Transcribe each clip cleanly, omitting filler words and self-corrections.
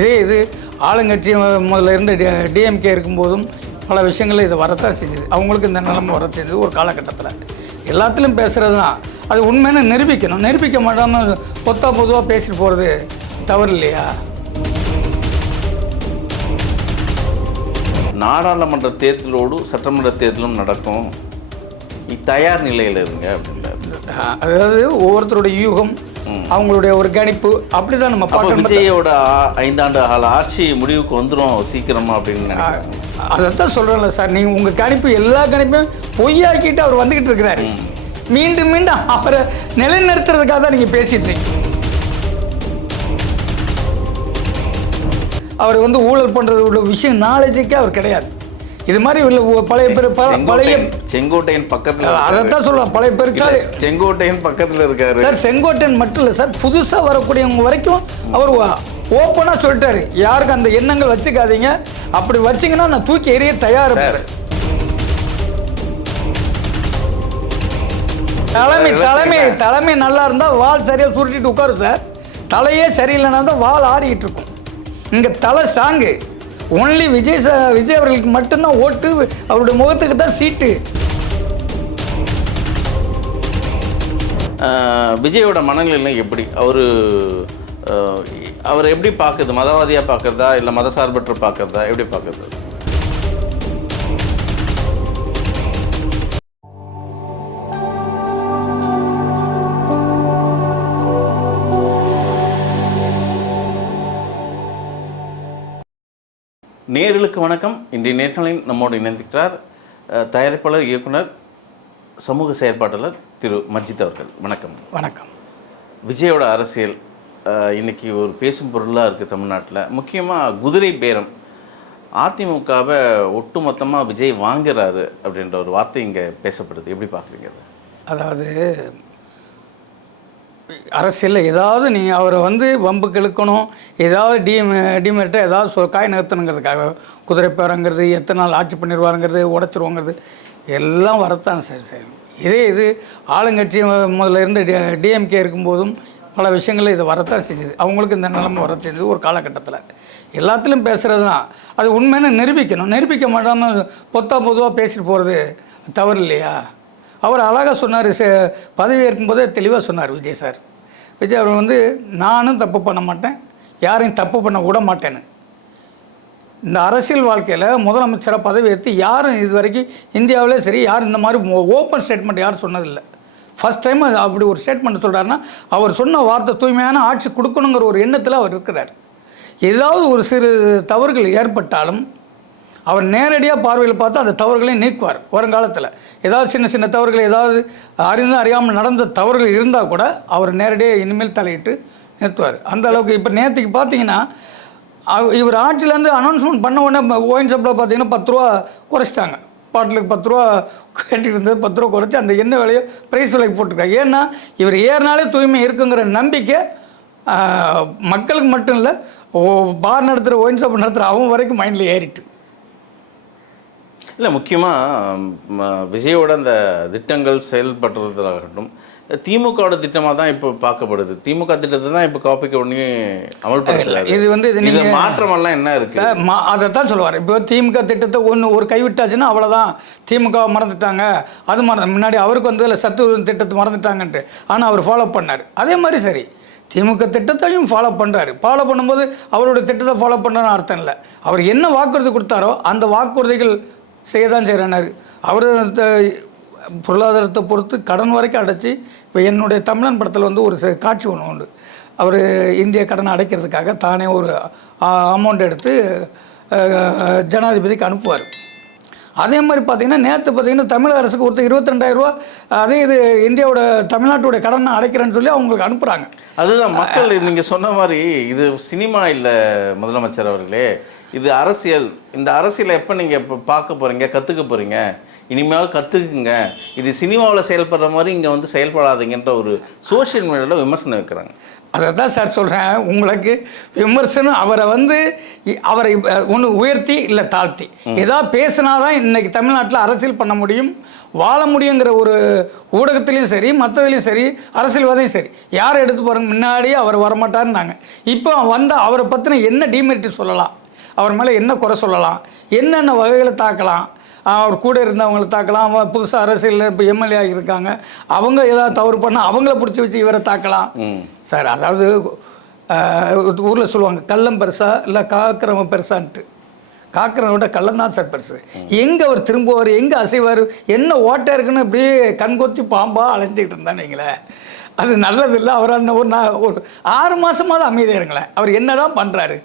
இது ஆளுங்கட்சி முதல்ல இருந்து டிஎம்கே இருக்கும்போதும் பல விஷயங்கள் இது வரத்தான் செஞ்சுது. அவங்களுக்கு இந்த நிலைமை வர செஞ்சது ஒரு காலகட்டத்தில். எல்லாத்துலேயும் பேசுகிறது தான் அது உண்மைன்னு நிரூபிக்கணும். நிரூபிக்க மாட்டாமல் பொதுவாக பேசிட்டு போகிறது தவறு இல்லையா? நாடாளுமன்ற தேர்தலோடு சட்டமன்ற தேர்தலும் நடக்கும், தயார் நிலையில் இருங்க அப்படின்றார். அதாவது ஒவ்வொருத்தருடைய யூகம், அவங்களுடைய ஒரு கணிப்பு அப்படி தான் நம்ம பார்க்கணும். விஜயோட 5 ஆண்டு கால ஆட்சி முடிவுக்கு வந்துடும் சீக்கிரமா அப்படின்னு அதைத்தான் சொல்கிறேன்ல சார். நீங்கள் உங்கள் கணிப்பு எல்லா கணிப்பையும் பொய்யாக்கிட்டு அவர் வந்துக்கிட்டு இருக்கிறாரு. மீண்டும் மீண்டும் அவரை நிலைநிறுத்துறதுக்காக தான் நீங்கள் பேசிட்டு இருக்கீங்க. அவர் ஊழல் பண்ணுறது விஷயம் நாலேஜுக்கே அவர் கிடையாது. இது மாதிரி பழைய பேர் பழைய செங்கோட்டையன் பக்கத்தில் அதைத்தான் சொல்லுவாங்க. பழைய பேர் செங்கோட்டையன் பக்கத்தில் இருக்காரு சார். செங்கோட்டையன் மட்டும் இல்லை சார், புதுசாக வரக்கூடியவங்க வரைக்கும் அவர் ஓப்பனாக சொல்லிட்டாரு, யாருக்கு அந்த எண்ணங்கள் வச்சுக்காதீங்க, அப்படி வச்சிங்கன்னா நான் தூக்கி எறிய தயார். தலைமை நல்லா இருந்தால் வால் சரியாக சுருட்டிட்டு உட்காரும் சார். தலையே சரியில்லைன்னா தான் வால் ஆடிக்கிட்டு இருக்கும். இங்கே தலை ஸ்ட்ராங்கு. ஒன்லி விஜய் அவர்களுக்கு மட்டும்தான் ஓட்டு, அவருடைய முகத்துக்கு தான் சீட்டு. விஜயோட மனநிலை எப்படி, அவர் எப்படி பார்க்குறது? மதவாதியாக பார்க்குறதா இல்லை மதசார்பற்ற பார்க்குறதா, எப்படி பார்க்குறது? நேயர்களுக்கு வணக்கம். இன்றைய நேர்காணலில் நம்மோடு இணைந்திருக்கிறார் தயாரிப்பாளர், இயக்குனர், சமூக செயற்பாட்டாளர் திரு மஜித் அவர்கள். வணக்கம். வணக்கம். விஜயோட அரசியல் இன்றைக்கி ஒரு பேசும் பொருளாக இருக்குது தமிழ்நாட்டில். முக்கியமாக குதிரை பேரம், அதிமுகவை ஒட்டுமொத்தமாக விஜய் வாங்குறாரு அப்படின்ற ஒரு வார்த்தை இங்கே பேசப்படுது. எப்படி பார்க்குறீங்க? அதாவது அரசியலில் ஏதாவது நீங்கள் அவரை வம்புக்கு இழுக்கணும், ஏதாவது டிமெரிட்டாக ஏதாவது காய் நகர்த்தணுங்கிறதுக்காக குதிரை பேரங்கிறது, எத்தனை நாள் ஆட்சி பண்ணிடுவாருங்கிறது, உடச்சிருவோங்கிறது எல்லாம் வரத்தான் சார் செய்யும். இது ஆளுங்கட்சி முதல்ல இருந்து டிஎம்கே இருக்கும்போதும் பல விஷயங்கள் இது வரத்தான் செஞ்சுது. அவங்களுக்கு இந்த நிலைமை வர செஞ்சது ஒரு காலகட்டத்தில். எல்லாத்துலேயும் பேசுகிறது தான் அது உண்மைன்னு நிரூபிக்கணும். நிரூபிக்க மாட்டாமல் பொதுவாக பேசிட்டு போகிறது தவறு இல்லையா? அவர் அழகாக சொன்னார். பதவி ஏற்கும்போதே தெளிவாக சொன்னார் விஜய் சார். விஜய் அவர் நானும் தப்பு பண்ண மாட்டேன், யாரையும் தப்பு பண்ண விட மாட்டேன்னு. இந்த அரசியல் வாழ்க்கையில் முதலமைச்சராக பதவி ஏற்று யாரும் இது வரைக்கும் இந்தியாவிலே சரி யாரும் இந்த மாதிரி ஓப்பன் ஸ்டேட்மெண்ட் யாரும் சொன்னதில்லை. ஃபஸ்ட் டைம் அப்படி ஒரு ஸ்டேட்மெண்ட் சொல்கிறாருன்னா அவர் சொன்ன வார்த்தை தூய்மையான ஆட்சி கொடுக்கணுங்கிற ஒரு எண்ணத்தில் அவர் இருக்கிறார். ஏதாவது ஒரு சிறு தவறுகள் ஏற்பட்டாலும் அவர் நேரடியாக பார்வையில் பார்த்து அந்த தவறுகளையும் நீக்குவார். வருங்காலத்தில் ஏதாவது சின்ன சின்ன தவறுகள், ஏதாவது அறியாமல் நடந்த தவறுகள் இருந்தால் கூட அவர் நேரடியாக இனிமேல் தலையிட்டு நிறுத்துவார். அந்த அளவுக்கு இப்போ நேற்றுக்கு பார்த்தீங்கன்னா இவர் ஆட்சியிலேருந்து அனௌன்ஸ்மெண்ட் பண்ண உடனே ஒயின் ஷாப்பில் பார்த்தீங்கன்னா 10 ரூபா குறைச்சிட்டாங்க. பாட்டிலுக்கு 10 ரூபா கேட்டுட்டு இருந்தது 10 ரூபா குறைச்சி அந்த எண்ணெய் விலையை ப்ரைஸ் விலைக்கு போட்டிருக்காங்க. ஏன்னா இவர் ஏறினாலே தூய்மை இருக்குங்கிற நம்பிக்கை மக்களுக்கு மட்டும் இல்லை, பார் நடத்துகிற ஒயின் ஷாப் நடத்துகிற அவங்க வரைக்கும் மைண்டில் ஏறிட்டு. இல்லை, முக்கியமாக விஜயோட அந்த திட்டங்கள் செயல்படுறதாகட்டும், திமுகவோட திட்டமாக தான் இப்போ பார்க்கப்படுது. திமுக திட்டத்தை தான் இப்போ காப்பிக்கு ஒன்றே அமல்படுத்தல. இது மாற்றமெல்லாம் என்ன இருக்குது? அதை தான் சொல்லுவார். இப்போ திமுக திட்டத்தை ஒரு கைவிட்டாச்சுன்னா அவ்வளோதான், திமுக மறந்துட்டாங்க. அது முன்னாடி அவருக்கு இல்லை சத்து திட்டத்தை மறந்துட்டாங்கன்ட்டு, ஆனால் அவர் ஃபாலோ பண்ணார். அதே மாதிரி சரி திமுக திட்டத்தையும் ஃபாலோ பண்ணுறாரு. ஃபாலோ பண்ணும்போது அவருடைய திட்டத்தை ஃபாலோ பண்ணுறன்னு அர்த்தம் இல்லை. அவர் என்ன வாக்குறுதி கொடுத்தாரோ அந்த வாக்குறுதிகள் செய்ய தான் செய்கிறாரு. அவர் பொருளாதாரத்தை பொறுத்து கடன் வரைக்கும் அடைச்சி, இப்போ என்னுடைய தமிழன் படத்தில் ஒரு காட்சி ஒன்று உண்டு. அவர் இந்திய கடனை அடைக்கிறதுக்காக தானே ஒரு அமௌண்ட் எடுத்து ஜனாதிபதிக்கு அனுப்புவார். அதே மாதிரி பார்த்திங்கன்னா நேற்று பார்த்திங்கன்னா தமிழக அரசுக்கு ஒருத்தர் 22,000 ரூபா அதே இது இந்தியாவோட தமிழ்நாட்டுடைய கடனை அடைக்கிறேன்னு சொல்லி அவங்களுக்கு அனுப்புகிறாங்க. அதுதான் மக்கள் நீங்கள் சொன்ன மாதிரி இது சினிமா இல்லை முதலமைச்சர் அவர்களே, இது அரசியல். இந்த அரசியலை எப்போ நீங்கள் இப்போ பார்க்க போகிறீங்க, கற்றுக்க போகிறீங்க? இனிமேல் கற்றுக்குங்க, இது சினிமாவில் செயல்படுற மாதிரி இங்கே வந்து செயல்படாதீங்கன்ற ஒரு சோஷியல் மீடியாவில் விமர்சனம் வைக்கிறாங்க. அதை தான் சார் சொல்கிறேன். உங்களுக்கு விமர்சனம் அவரை வந்து அவரை ஒன்று உயர்த்தி இல்லை தாழ்த்தி ஏதாவது பேசினாதான் இன்றைக்கி தமிழ்நாட்டில் அரசியல் பண்ண முடியும், வாழ முடியுங்கிற ஒரு ஊடகத்துலேயும் சரி மற்றதுலேயும் சரி அரசியல்வாதையும் சரி யாரை எடுத்து போகிறாங்க. முன்னாடியே அவர் வரமாட்டாருன்னாங்க. இப்போ வந்து அவரை பற்றின என்ன டிமெரிட் சொல்லலாம், அவர் மேலே என்ன குறை சொல்லலாம், என்னென்ன வகைகளை தாக்கலாம், அவர் கூட இருந்தவங்களை தாக்கலாம், புதுசாக அரசியலில் இப்போ எம்எல்ஏ ஆகியிருக்காங்க, அவங்க ஏதாவது தவறு பண்ணால் அவங்கள பிடிச்சி வச்சு இவரை தாக்கலாம் சார். அதாவது ஊரில் சொல்லுவாங்க கள்ளம் பெருசா இல்லை காக்கிறவன் பெருசான்ட்டு. காக்கிறவனை விட கள்ளம் தான் சார் பெருசு. எங்கே அவர் திரும்புவார், எங்கே அசைவார், என்ன ஓட்டை இருக்குன்னு அப்படியே கண்கொத்தி பாம்பாக அலைஞ்சிக்கிட்டு இருந்தான்னு வைங்களேன், அது நல்லதில்லை. அவர் அந்த ஒரு 6 மாதமாவது அமைதியாக இருங்களேன். அவர் என்ன தான் பண்ணுறாரு,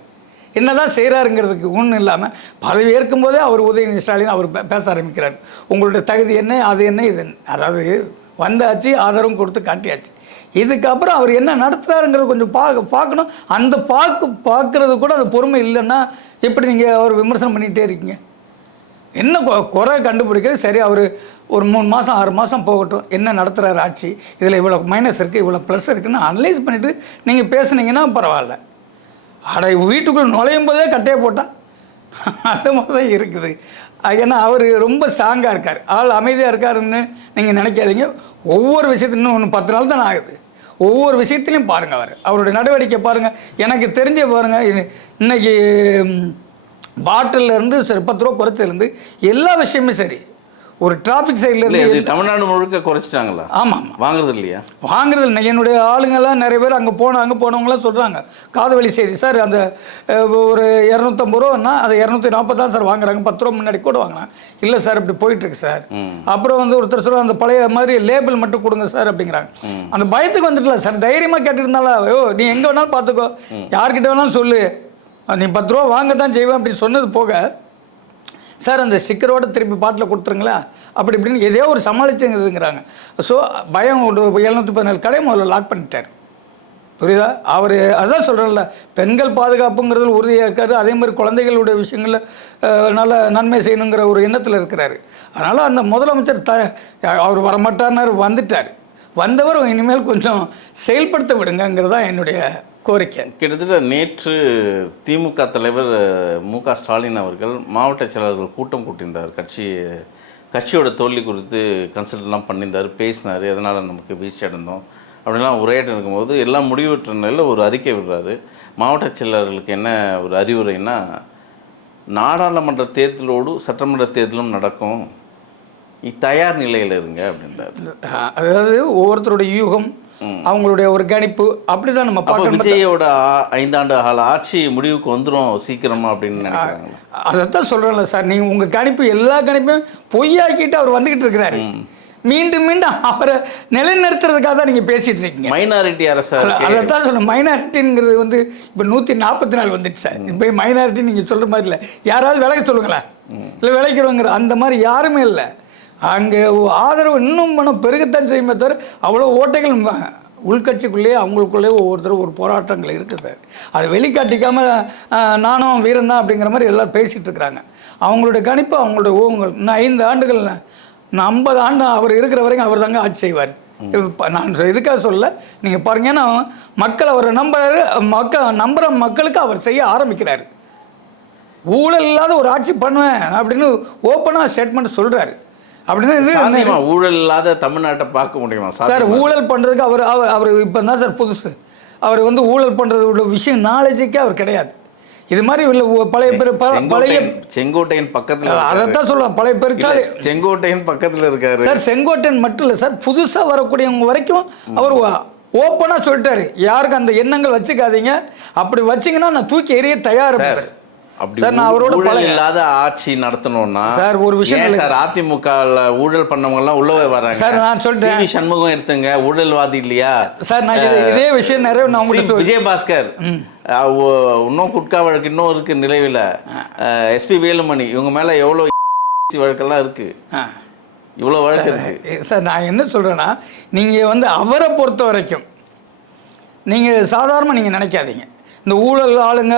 என்ன தான் செய்கிறாருங்கிறதுக்கு ஒன்றும் இல்லாமல் பதவி ஏற்கும்போதே அவர் உதயநிதி ஸ்டாலின் அவர் பேச ஆரம்பிக்கிறார். உங்களுடைய தகுதி என்ன, அது என்ன, இது அதாவது வந்தாச்சு, ஆதரவும் கொடுத்து காட்டியாச்சு. இதுக்கப்புறம் அவர் என்ன நடத்துகிறாருங்கிறது கொஞ்சம் பார்க்கணும். அந்த பார்க்குறது கூட அந்த பொறுமை இல்லைன்னா எப்படி நீங்கள் அவர் விமர்சனம் பண்ணிகிட்டே இருக்கீங்க? என்ன குறை கண்டுபிடிக்கிறது சரி. அவர் ஒரு 3 மாதம் 6 மாதம் போகட்டும், என்ன நடத்துகிறாரு ஆட்சி, இதில் இவ்வளோ மைனஸ் இருக்குது இவ்வளோ ப்ளஸ் இருக்குன்னு அனலைஸ் பண்ணிவிட்டு நீங்கள் பேசுனீங்கன்னா பரவாயில்ல. வீட்டுக்குள்ளே நுழையும் போதே கட்டையை போட்டால் அந்த மாதிரி தான் இருக்குது. ஏன்னா அவர் ரொம்ப ஸ்ட்ராங்காக இருக்கார், ஆள் அமைதியாக இருக்காருன்னு நீங்கள் நினைக்காதீங்க. ஒவ்வொரு விஷயத்தையும் இன்னும் 10 நாள் தான் ஆகுது, ஒவ்வொரு விஷயத்துலையும் பாருங்கள், அவருடைய நடவடிக்கை பாருங்கள். எனக்கு தெரிஞ்ச பாருங்கள், இன்றைக்கி பாட்டிலேருந்து சரி 10 ரூபா குறைச்சிலேருந்து எல்லா விஷயமே சரி. ஒரு டிராஃபிக் சைட்லேருந்து தமிழ்நாடு முழுக்க குறைச்சிட்டாங்களா? ஆமாம், வாங்குறது இல்லையா? வாங்குறது இல்லை. என்னுடைய ஆளுங்கள்லாம் நிறைய பேர் அங்கே போனவங்களாம் சொல்கிறாங்க, காதுவழி செய்தி சார், அந்த ஒரு 250 ரூபான்னா அது 240 தான் சார் வாங்குறாங்க, 10 ரூபா முன்னாடி கூட வாங்கினாங்க. இல்லை சார் இப்படி போயிட்டுருக்கு சார். அப்புறம் வந்து ஒருத்தர் சொல்ல அந்த பழைய மாதிரி லேபிள் மட்டும் கொடுங்க சார் அப்படிங்கிறாங்க. அந்த பயத்துக்கு வந்துடல சார், தைரியமாக கேட்டுருந்தாலும் ஐயோ நீ எங்கே வேணாலும் பார்த்துக்கோ, யார்கிட்ட வேணாலும் சொல்லு, நீ 10 ரூபா வாங்க தான் செய்வேன் அப்படின்னு சொன்னது போக, சார் அந்த ஸ்டிக்கரோடு திருப்பி பாட்டில் கொடுத்துருங்களா அப்படி இப்படின்னு எதையோ ஒரு சமாளிச்சுங்கிறதுங்கிறாங்க. ஸோ பயம் 714 கடை முதல்ல லாக் பண்ணிட்டார். புரியுதா? அவர் அதான் சொல்கிறேன்ல, பெண்கள் பாதுகாப்புங்கிறது உறுதியாக இருக்காரு. அதே மாதிரி குழந்தைகளுடைய விஷயங்களில் நல்ல நன்மை செய்யணுங்கிற ஒரு எண்ணத்தில் இருக்கிறாரு. அதனால் அந்த முதலமைச்சர் அவர் வரமாட்டார்னார், வந்துட்டார். வந்தவர் இனிமேல் கொஞ்சம் செயல்படுத்த விடுங்கிறதா என்னுடைய கோரிக்கை. கிட்டத்தட்ட நேற்று திமுக தலைவர் மு.க. ஸ்டாலின் அவர்கள் மாவட்ட செயலாளர்கள் கூட்டம் கூட்டியிருந்தார். கட்சியோட தோல்வி குறித்து கன்சல்ட்லாம் பண்ணியிருந்தார், பேசினார், எதனால் நமக்கு வீழ்ச்சி அடைந்தோம் அப்படின்லாம் உரையாடி இருக்கும்போது எல்லாம் முடிவுற்ற நிலையில் ஒரு அறிக்கை விடுறாரு. மாவட்ட செயலாளர்களுக்கு என்ன ஒரு அறிவுரைன்னா, நாடாளுமன்ற தேர்தலோடு சட்டமன்ற தேர்தலும் நடக்கும், தயார் நிலையில் இருங்க அப்படின்றார். அதாவது ஒவ்வொருத்தருடைய யூகம், அவங்களுடைய ஒரு கணிப்பு அப்படிதான் நம்ம பார்க்கணும். விஜயோட 5 ஆண்டு கால ஆட்சி முடிவுக்கு வந்துடும் சீக்கிரமா அப்படின்னு நினைக்கிறாங்க. அதைத்தான் சொல்கிறேன்ல சார், நீங்கள் உங்கள் கணிப்பு எல்லா கணிப்பையும் பொய்யாக்கிட்டு அவர் வந்துக்கிட்டு இருக்கிறாரு. மீண்டும் மீண்டும் அவரை நிலைநிறுத்துறதுக்காக தான் நீங்கள் பேசிகிட்டு இருக்கீங்க. மைனாரிட்டி அரசு, அதை தான் சொல்லணும். மைனாரிட்டிங்கிறது வந்து இப்போ 144 வந்துடுச்சு சார். இப்போ மைனாரிட்டி நீங்கள் சொல்கிற மாதிரி இல்லை. யாராவது விலைக்கு சொல்லுங்களேன், இல்லை விளைக்கிறவங்கிற அந்த மாதிரி யாருமே இல்லை. அங்கே ஆதரவு இன்னும் மனம் பெருகத்தான் செய்யுமே தவிர அவ்வளோ ஓட்டைகள் உள்கட்சிக்குள்ளேயே அவங்களுக்குள்ளேயே ஒவ்வொருத்தரும் ஒரு போராட்டங்கள் இருக்குது சார். அதை வெளிக்காட்டிக்காமல் நானும் வீரந்தான் அப்படிங்கிற மாதிரி எல்லோரும் பேசிகிட்டு இருக்கிறாங்க. அவங்களுடைய கணிப்பு, அவங்களுடைய ஊகங்கள், இன்னும் 5 ஆண்டுகள், நான் 50 ஆண்டு அவர் இருக்கிற வரைக்கும் அவர் தாங்க ஆட்சி செய்வார். நான் இதுக்காக சொல்ல, நீங்கள் பாருங்க, ஏன்னா மக்கள் அவரை நம்புறாரு, நம்புகிற மக்களுக்கு அவர் செய்ய ஆரம்பிக்கிறாரு. ஊழல் இல்லாத ஒரு ஆட்சி பண்ணுவேன் அப்படின்னு ஓப்பனாக ஸ்டேட்மெண்ட் சொல்கிறாரு. அப்படின்னா ஊழல் இல்லாத தமிழ்நாட்டை பார்க்க முடியுமா சார்? ஊழல் பண்ணுறதுக்கு அவர் இப்போ தான் சார் புதுசு. அவர் வந்து ஊழல் பண்ணுறது விஷயம் நாலேஜுக்கே அவர் கிடையாது. இது மாதிரி உள்ள பழைய செங்கோட்டையன் பக்கத்தில், அதைத்தான் சொல்லுவாங்க பழைய பெருச்சாலை செங்கோட்டையன் பக்கத்தில் இருக்காரு சார். செங்கோட்டையன் மட்டும் இல்லை சார், புதுசாக வரக்கூடியவங்க வரைக்கும் அவர் ஓப்பனாக சொல்லிட்டாரு, யாருக்கு அந்த எண்ணங்கள் வச்சுக்காதீங்க, அப்படி வச்சிங்கன்னா நான் தூக்கி எறிய தயார். சார் நான் அவரோட இல்லாத ஆட்சி நடத்தணும்னா சார் ஒரு விஷயம் சார், அதிமுக ஊழல் பண்ணவங்க எல்லாம் உள்ளவே வராங்க சார். நான் சொல்றேன், சண்முகம் எடுத்துங்க, ஊழல்வாதி இல்லையா சார்? நான் இதே விஷயம் நிறைய நான் உங்களுக்கு விஜயபாஸ்கர் இன்னும் குட்கா வழக்கு இன்னும் இருக்கு நிலைவில், எஸ்பி வேலுமணி இவங்க மேல எவ்வளோ வழக்கெல்லாம் இருக்கு, இவ்வளோ வழக்கு இருக்கு சார். நான் என்ன சொல்றேன்னா, நீங்க வந்து அவரை பொறுத்த வரைக்கும் நீங்க சாதாரணமாக நீங்க நினைக்காதீங்க. இந்த ஊழல் ஆளுங்க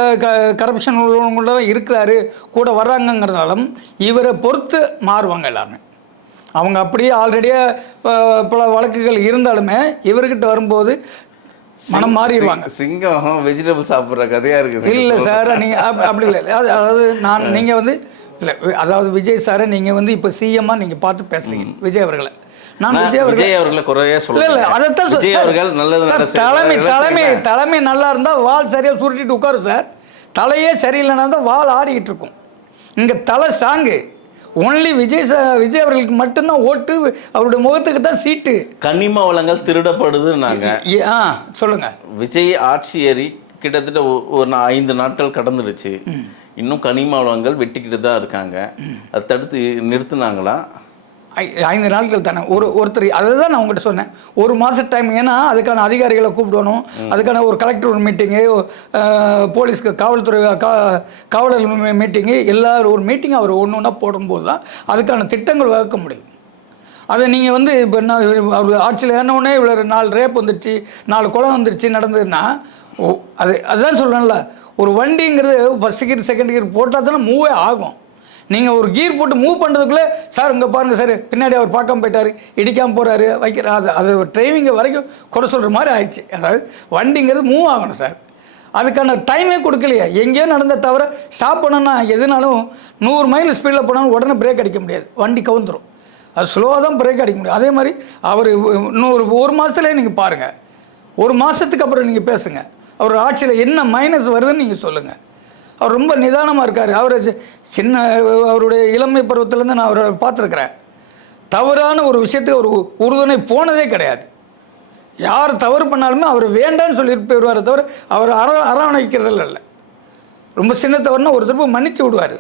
கரப்ஷன் உள்ளவங்களாம் இருக்கிறாரு கூட வர்றாங்கங்கிறதாலும் இவரை பொறுத்து மாறுவாங்க எல்லாருமே. அவங்க அப்படியே ஆல்ரெடியே பல வழக்குகள் இருந்தாலுமே இவர்கிட்ட வரும்போது மனம் மாறிடுவாங்க. சிங்கம் வெஜிடபிள் சாப்பிட்ற கதையாக இருக்குது. இல்லை சார், நீங்கள் அப்படி இல்லை. அதாவது நீங்கள் வந்து இல்லை, அதாவது விஜய் சாரை நீங்கள் வந்து இப்போ சிஎம்மாக நீங்கள் பார்த்து பேசுறீங்க விஜய் அவர்களை. நான் விஜய் அவர்களை குறையே சொல்ல இல்லை, அதைத்தான் விஜய் அவர்கள் நல்லது தலைமை நல்லா இருந்தால் வால் சரியாக சுருட்டிட்டு உட்காரும் சார். தலையே சரியில்லைன்னா தான் வால் ஆடிக்கிட்டு இருக்கும். இங்கே தலை ஸ்ட்ராங்கு. ஒன்லி விஜய் அவர்களுக்கு மட்டும்தான் ஓட்டு, அவருடைய முகத்துக்கு தான் சீட்டு. கனிம வளங்கள் திருடப்படுது. நாங்கள் சொல்லுங்கள். விஜய் ஆட்சி ஏறி கிட்டத்தட்ட ஒரு 5 நாட்கள் கடந்துடுச்சு. இன்னும் கனிம வளங்கள் வெட்டிக்கிட்டு தான் இருக்காங்க. அதை தடுத்து நிறுத்துனாங்களா? 5 நாட்கள் தானே. ஒருத்தர் அதுதான் நான் உங்கள்கிட்ட சொன்னேன், ஒரு மாதம் டைம். ஏன்னா அதுக்கான அதிகாரிகளை கூப்பிடணும், அதுக்கான ஒரு கலெக்டர் ஒரு மீட்டிங்கு, போலீஸ்க்கு காவல்துறை காவலர் மீட்டிங்கு, எல்லாரும் ஒரு மீட்டிங் அவர் ஒன்று ஒன்றா போடும்போது தான் அதுக்கான திட்டங்கள் வகுக்க முடியும். அதை நீங்கள் வந்து இப்போ என்ன அவர் ஆட்சியில் ஏறினவுடனே இவ்வளோ 4 ரேப் வந்துருச்சு, 4 கொலை வந்துருச்சு நடந்ததுன்னா அதுதான் சொல்கிறேன்ல, ஒரு வண்டிங்கிறது ஃபஸ்ட் கியர் செகண்ட் கியர் போட்டால் தானே மூவே ஆகும். நீங்கள் ஒரு கீர் போட்டு மூவ் பண்ணுறதுக்குள்ளே சார் இங்கே பாருங்கள் சார் பின்னாடி அவர் பார்க்காம போயிட்டார், இடிக்காமல் போகிறாரு, வைக்கிறார், அது டிரைவிங்கை வரைக்கும் குறை சொல்கிற மாதிரி ஆயிடுச்சு. அதாவது வண்டிங்கிறது மூவ் ஆகணும் சார், அதுக்கான டைமே கொடுக்கலையே. எங்கேயோ நடந்த தவிர ஸ்டாப் பண்ணோன்னா எதுனாலும் 100 மைல் ஸ்பீடில் போனாலும் உடனே பிரேக் அடிக்க முடியாது, வண்டி கவுந்துடும். அது ஸ்லோவாக தான் பிரேக் அடிக்க முடியும். அதே மாதிரி அவர் ஒரு மாதத்துலேயே நீங்கள் பாருங்கள், ஒரு மாதத்துக்கு அப்புறம் நீங்கள் பேசுங்க, அவர் ஆட்சியில் என்ன மைனஸ் வருதுன்னு நீங்கள் சொல்லுங்கள். அவர் ரொம்ப நிதானமாக இருக்கார். அவர் சின்ன அவருடைய இளமை பருவத்திலேருந்து நான் அவரை பார்த்துருக்குறேன். தவறான ஒரு விஷயத்துக்கு ஒரு உறுதுணை போனதே கிடையாது. யார் தவறு பண்ணாலுமே அவர் வேண்டான்னு சொல்லிட்டு போயிடுவார் தவிர அவர் அரவணைக்கிறதில்ல. இல்லை, ரொம்ப சின்ன தவறுனா ஒரு திரும்ப மன்னிச்சு விடுவார்.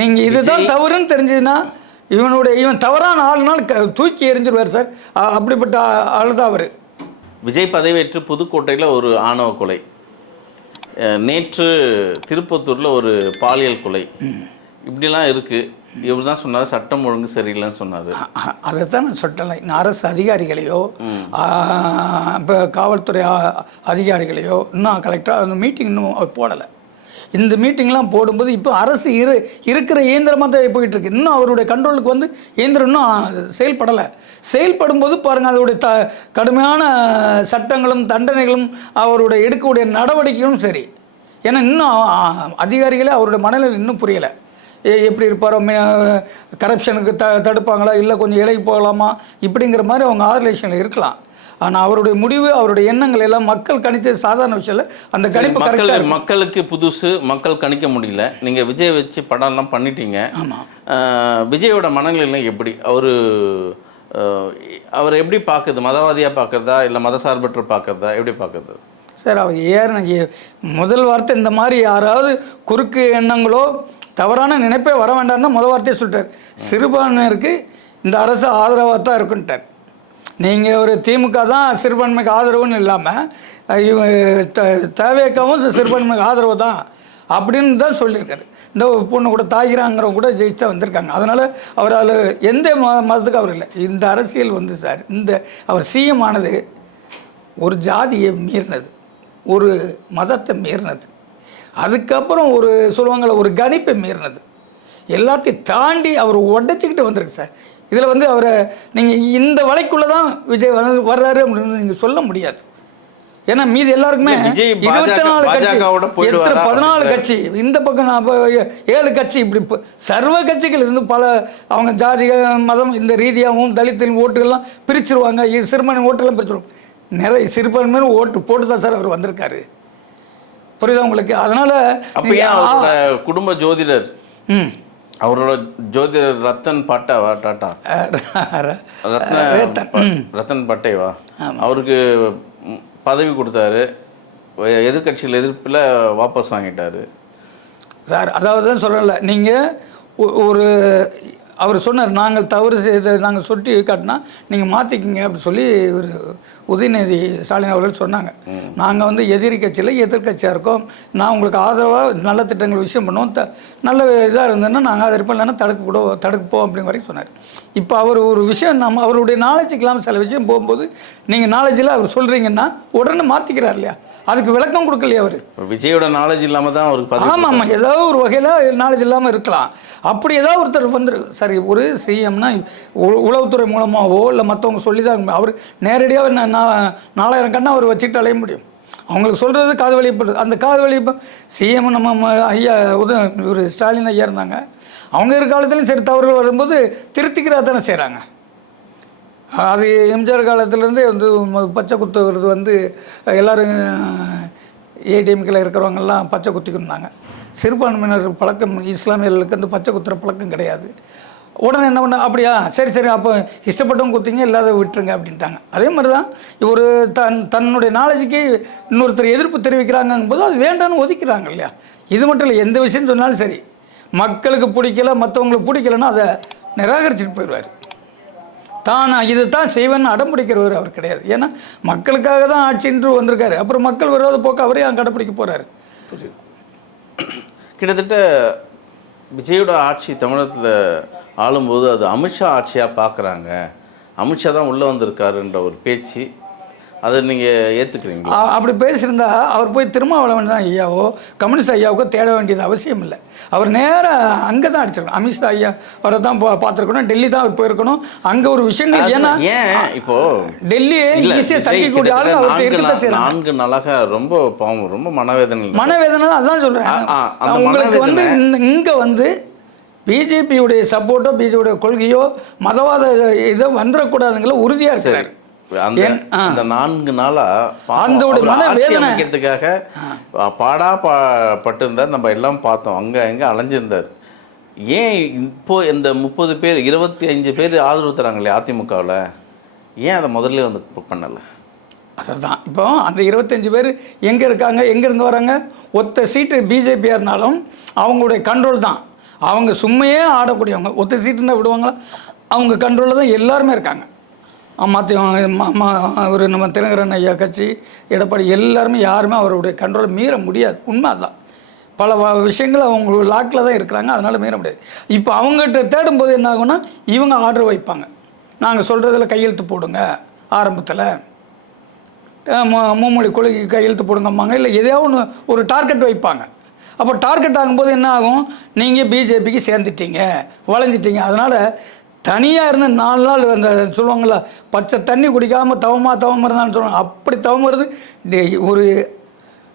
நீங்கள் இதுதான் தவறுன்னு தெரிஞ்சதுன்னா இவன் தவறான ஆளுனால் தூக்கி எறிஞ்சிடுவார் சார். அப்படிப்பட்ட ஆள் தான் அவர். விஜய் பதவியேற்று புதுக்கோட்டையில் ஒரு ஆணவ கொலை, நேற்று திருப்பத்தூரில் ஒரு பாலியல் கொலை, இப்படிலாம் இருக்குது. இவர் தான் சொன்னார் சட்டம் ஒழுங்கு சரியில்லைன்னு சொன்னார். அதைத்தான் நான் சொல்லலை. இன்னும் அரசு அதிகாரிகளையோ இப்போ காவல்துறை அதிகாரிகளையோ இன்னும் கலெக்டராக அந்த மீட்டிங் இன்னும் அவர் போடலை. இந்த மீட்டிங்லாம் போடும்போது இப்போ அரசு இருக்கிற இயந்திரமாக தான் போயிட்டுருக்கு. இன்னும் அவருடைய கண்ட்ரோலுக்கு வந்து இயந்திரம் இன்னும் செயல்படலை. செயல்படும்போது பாருங்கள் அதோடைய கடுமையான சட்டங்களும் தண்டனைகளும் அவருடைய எடுக்கக்கூடிய நடவடிக்கைகளும் சரி. ஏன்னா இன்னும் அதிகாரிகளே அவருடைய மனநிலை இன்னும் புரியலை. எப்படி இருப்பாரோ, கரப்ஷனுக்கு தடுப்பாங்களா, இல்லை கொஞ்சம் இலைக்கு போகலாமா, இப்படிங்கிற மாதிரி அவங்க ஆர்லேஷனில் இருக்கலாம். ஆனால் அவருடைய முடிவு, அவருடைய எண்ணங்கள் எல்லாம் மக்கள் கணித்தது சாதாரண விஷயம் இல்லை. அந்த கணிப்பு மக்களுக்கு புதுசு, மக்கள் கணிக்க முடியல. நீங்கள் விஜய் வச்சு படம்லாம் பண்ணிட்டீங்க. ஆமாம். விஜயோட மனநிலை எப்படி, அவர் எப்படி பார்க்குறது? மதவாதியாக பார்க்குறதா இல்லை மதசார்பற்று பார்க்குறதா, எப்படி பார்க்குறது சார்? அவர் முதல் வார்த்தை இந்த மாதிரி யாராவது குறுக்கு எண்ணங்களோ தவறான நினைப்பே வர வேண்டாம்னு முதல் வார்த்தையை சொல்லிட்டார். சிறுபான்மையினருக்கு இந்த அரசு ஆதரவாக தான் இருக்குன்ட்டார். நீங்கள் ஒரு திமுக தான் சிறுபான்மைக்கு ஆதரவுன்னு இல்லாமல் தேவைக்காவும் சிறுபான்மைக்கு ஆதரவு தான் அப்படின்னு தான் சொல்லியிருக்காரு. இந்த பொண்ணு கூட தாய்கிறாங்கிறவங்க கூட ஜெயிச்சு தான் வந்திருக்காங்க. அதனால் அவரால் எந்த மதத்துக்கு அவர் இல்லை. இந்த அரசியல் வந்து சார், இந்த அவர் சிஎம் ஆனது ஒரு ஜாதியை மீறினது, ஒரு மதத்தை மீறினது, அதுக்கப்புறம் ஒரு சொல்லுவாங்கள ஒரு கணிப்பை மீறினது, எல்லாத்தையும் தாண்டி அவர் உடைச்சிக்கிட்டு வந்திருக்கு சார். இதில் வந்து அவரை நீங்கள் இந்த வலைக்குள்ளே தான் விஜய் வர்றாரு அப்படின்னு நீங்கள் சொல்ல முடியாது. ஏன்னா மீதி எல்லாருக்குமே 24 கட்சி, 14 கட்சி, இந்த பக்கம் 7 கட்சி, இப்படி சர்வ கட்சிகள் இருந்து பல அவங்க ஜாதி மதம் இந்த ரீதியாகவும் தலித்தின் ஓட்டுகள்லாம் பிரிச்சுருவாங்க. சிறுபான்மை ஓட்டெல்லாம் பிரிச்சுருவாங்க. நிறைய சிறுபான்மையான ஓட்டு போட்டு தான் சார் அவர் வந்திருக்காரு. புரியுதா உங்களுக்கு? அதனால் குடும்ப ஜோதிடர் அவரோட ஜோதிடர் ரத்தன் பாட்டாவா டாட்டா ரத்தன் பட்டேவா அவருக்கு பதவி கொடுத்தாரு. எதிர்கட்சியில் எதிர்ப்பில் வாபஸ் வாங்கிட்டார் சார். அதாவது தான் சொல்லலை, நீங்கள் ஒரு அவர் சொன்னார் நாங்கள் தவறு செய்த நாங்கள் சுட்டி காட்டினா நீங்கள் மாற்றிக்கிங்க அப்படி சொல்லி ஒரு உதயநிதி ஸ்டாலின் அவர்கள் சொன்னாங்க. நாங்கள் வந்து எதிரி கட்சியில் எதிர்கட்சியாக இருக்கோம், நான் உங்களுக்கு ஆதரவாக நல்ல திட்டங்கள் விஷயம் பண்ணுவோம், நல்ல இதாக இருந்ததுன்னா நாங்கள் ஆதரிப்போம், இல்லைன்னா தடுப்போம் அப்படிங்கிற வரைக்கும் சொன்னார். இப்போ அவர் ஒரு விஷயம் நம்ம அவருடைய நாலேஜுக்கு இல்லாமல் சில விஷயம் போகும்போது நீங்கள் நாலேஜில் அவர் சொல்கிறீங்கன்னா உடனே மாற்றிக்கிறார் இல்லையா? அதுக்கு விளக்கம் கொடுக்கலையே அவர். விஜயோட நாலேஜ் இல்லாமல் தான் அவருக்கு. ஆமாம், ஏதாவது ஒரு வகையில் நாலேஜ் இல்லாமல் இருக்கலாம். அப்படி ஏதாவது ஒருத்தர் வந்துரு சார் ஒரு சிஎம்னா உளவுத்துறை மூலமாகவோ இல்லை மற்றவங்க சொல்லி தான் அவர் நேரடியாக நான் 4000 கண்ணை அவர் வச்சுட்டு அலைய முடியும். அவங்களுக்கு சொல்கிறது காது வலிப்படுது. அந்த காது வலி இப்போ சிஎம் நம்ம ஐயா இவர் ஸ்டாலின் ஐயா இருந்தாங்க. அவங்க இருக்கிற காலத்துலையும் சரி தவறுகள் வரும்போது திருத்திக்கிறா தானே செய்கிறாங்க. அது எம்ஜிஆர் காலத்துலேருந்தே வந்து பச்சை குத்துறது வந்து எல்லோரும் ஏடிஎம்கில் இருக்கிறவங்கெல்லாம் பச்சை குத்திக்கிருந்தாங்க. சிறுபான்மையினர் பழக்கம் இஸ்லாமியர்களுக்கு வந்து பச்சை குத்துற பழக்கம் கிடையாது. உடனே என்ன பண்ண அப்படியா சரி அப்போ இஷ்டப்பட்டவங்க குத்திங்க இல்லாத விட்டுருங்க அப்படின்ட்டாங்க. அதே மாதிரி தான் இவர் தன்னுடைய நாலேஜுக்கு இன்னொருத்தர் எதிர்ப்பு தெரிவிக்கிறாங்கும் போது அது வேண்டான்னு ஒதுக்கிறாங்க இல்லையா. இது மட்டும் இல்லை, எந்த விஷயம் சொன்னாலும் சரி மக்களுக்கு பிடிக்கல மற்றவங்களுக்கு பிடிக்கலன்னா அதை நிராகரிச்சுட்டு போயிடுவார். தான் இது தான் செய்வேன்னு அடம்பிடிக்கிறவர் அவர் கிடையாது. ஏன்னா மக்களுக்காக தான் ஆட்சின்று வந்திருக்காரு. அப்புறம் மக்கள் விரோத போக்கு அவரே கடைப்பிடிக்க போகிறாரு. கிட்டத்தட்ட விஜயோட ஆட்சி தமிழகத்தில் ஆளும்போது அது அமித்ஷா ஆட்சியாக பார்க்குறாங்க. அமித்ஷா தான் உள்ளே வந்திருக்காருன்ற ஒரு பேச்சு, அதை நீங்கள் ஏற்றுக்கிறீங்களா? அப்படி பேசியிருந்தா அவர் போய் திருமாவளவன் தான் ஐயாவோ கம்யூனிஸ்ட் ஐயாவுக்கோ தேட வேண்டியது அவசியம் இல்லை. அவர் நேராக அங்கே தான் அடிச்சிருக்கணும். அமித்ஷா ஐயா அவரை தான் பார்த்துருக்கணும். டெல்லி தான் அவர் போயிருக்கணும். அங்கே ஒரு விஷயங்கள் ஏன்னா ஏன் இப்போது டெல்லி ஈஸியாக சந்திக்கக்கூடிய ஆளு அவருக்கு இருக்கத்தான் செய்யறாங்க. 4 நாளாக ரொம்ப பாவம், ரொம்ப மனவேதனை அதுதான் சொல்கிறேன். உங்களுக்கு வந்து இங்கே வந்து பிஜேபியுடைய சப்போர்ட்டோ பிஜேபியுடைய கொள்கையோ மதவாத இதோ வந்துடக்கூடாதுங்கள உறுதியாக இருக்கிறார். அந்த 4 நாளா அமைக்கிறதுக்காக பட்டிருந்தார். நம்ம எல்லாம் பார்த்தோம், அங்கே அலைஞ்சிருந்தார். ஏன் இப்போ இந்த 30 பேர் 25 பேர் ஆதரவு தராங்களே அதிமுகவில், ஏன் அதை முதல்ல வந்து பண்ணலை? அதுதான் இப்போ அந்த 25 பேர் எங்கே இருக்காங்க, எங்கேருந்து வராங்க? ஒத்த சீட்டு பிஜேபியாக இருந்தாலும் அவங்களுடைய கண்ட்ரோல் தான். அவங்க சும்மையே ஆடக்கூடியவங்க. ஒத்த சீட்டு இருந்தால் விடுவாங்களா? அவங்க கண்ட்ரோலில் தான் எல்லாருமே இருக்காங்க. அவர் நம்ம தினகரன் ஐயா கட்சி எடப்பாடி எல்லாருமே யாருமே அவருடைய கண்ட்ரோலை மீற முடியாது. உண்மை அதுதான். பல விஷயங்கள் அவங்க லாக்கில் தான் இருக்கிறாங்க, அதனால் மீற முடியாது. இப்போ அவங்ககிட்ட தேடும்போது என்ன ஆகும்னா இவங்க ஆர்டர் வைப்பாங்க. நாங்கள் சொல்கிறதில் கையெழுத்து போடுங்க, ஆரம்பத்தில் மும்மொழி கொள்கை கையெழுத்து போடுங்கம்பாங்க, இல்லை எதையாவது ஒன்று ஒரு டார்கெட் வைப்பாங்க. அப்போ டார்கெட் ஆகும்போது என்ன ஆகும், நீங்கள் பிஜேபிக்கு சேர்ந்துட்டீங்க, வளைஞ்சிட்டீங்க. அதனால் தனியாக இருந்து 4 நாள் அந்த சொல்லுவாங்கள்ல பச்சை தண்ணி குடிக்காமல் தவம் இருந்தான்னு சொல்லுவாங்க. அப்படி தவம் வருது. ஒரு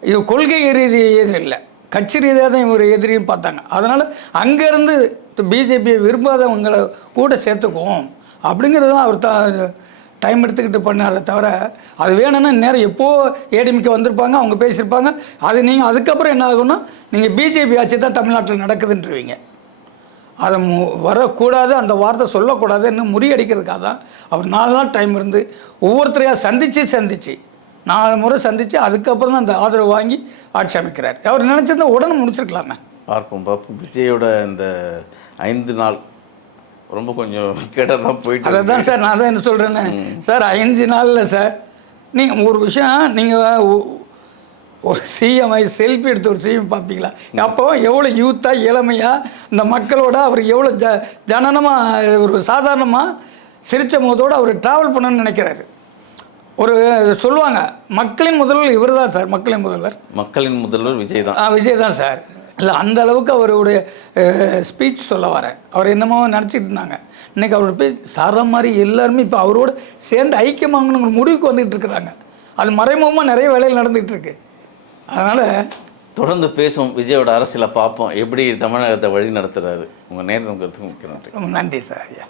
இது கொள்கை எதிரி இல்லை, கட்சி ரீதியாக தான் ஒரு எதிரின்னு பார்த்தாங்க. அதனால் அங்கேருந்து பிஜேபியை விரும்பாதவங்களை கூட சேர்த்துக்குவோம் அப்படிங்கிறது தான் அவர் டைம் எடுத்துக்கிட்டு பண்ணாரே தவிர அது வேணும்னா நேரம் எப்போது ஏடிஎம்கே வந்திருப்பாங்க, அவங்க பேசியிருப்பாங்க. அது நீங்கள் அதுக்கப்புறம் என்ன ஆகும்னா நீங்கள் பிஜேபி ஆட்சி தான் தமிழ்நாட்டில் நடக்குதுன்றீங்க. அதை வரக்கூடாது, அந்த வார்த்தை சொல்லக்கூடாதுன்னு முறியடிக்கிறதுக்காக தான் அவர் 4 நாள் டைம் இருந்து ஒவ்வொருத்தரையாக சந்தித்து 4 முறை சந்தித்து அதுக்கப்புறம் தான் அந்த ஆதரவு வாங்கி ஆட்சி அமைக்கிறார். அவர் நினச்சிருந்தா உடனே முடிச்சிருக்கலாமே. பார்ப்போம். விஜயோட இந்த 5 நாள் ரொம்ப கொஞ்சம் கேட்டால் தான் போயிட்டு அதை தான் சார் நான் தான் என்ன சொல்கிறேன்னு சார். 5 நாளில் சார் நீங்கள் ஒரு விஷயம் நீங்கள் ஒரு சிஎம் செல்ஃபி எடுத்து ஒரு சிஎம் பார்ப்பீங்களா? அப்போ எவ்வளோ யூத்தாக இளமையாக இந்த மக்களோட அவர் எவ்வளோ ஜனனமாக ஒரு சாதாரணமாக சிரித்த முகத்தோடு அவர் ட்ராவல் பண்ணணும்னு நினைக்கிறாரு. ஒரு சொல்லுவாங்க மக்களின் முதல்வர் இவர் தான் சார். மக்களின் முதல்வர் விஜய் தான் சார். இல்லை அந்த அளவுக்கு அவருடைய ஸ்பீச் சொல்ல வரேன். அவர் என்னமோ நினச்சிட்டு இருந்தாங்க. இன்றைக்கி அவரோட பேச்சு சார மாதிரி எல்லாருமே இப்போ அவரோட சேர்ந்து ஐக்கியமாகணுங்கிற முடிவுக்கு வந்துகிட்டு இருக்கிறாங்க. அது மறைமுகமாக நிறைய வேலைகள் நடந்துகிட்டு இருக்கு. அதனால் தொடர்ந்து பேசும். விஜயோட அரசியலை பார்ப்போம், எப்படி தமிழகத்தை வழி நடத்துகிறாரு. உங்கள் நேரத்துக்கு முக்கிய நன்றி. நன்றி சார் ஐயா.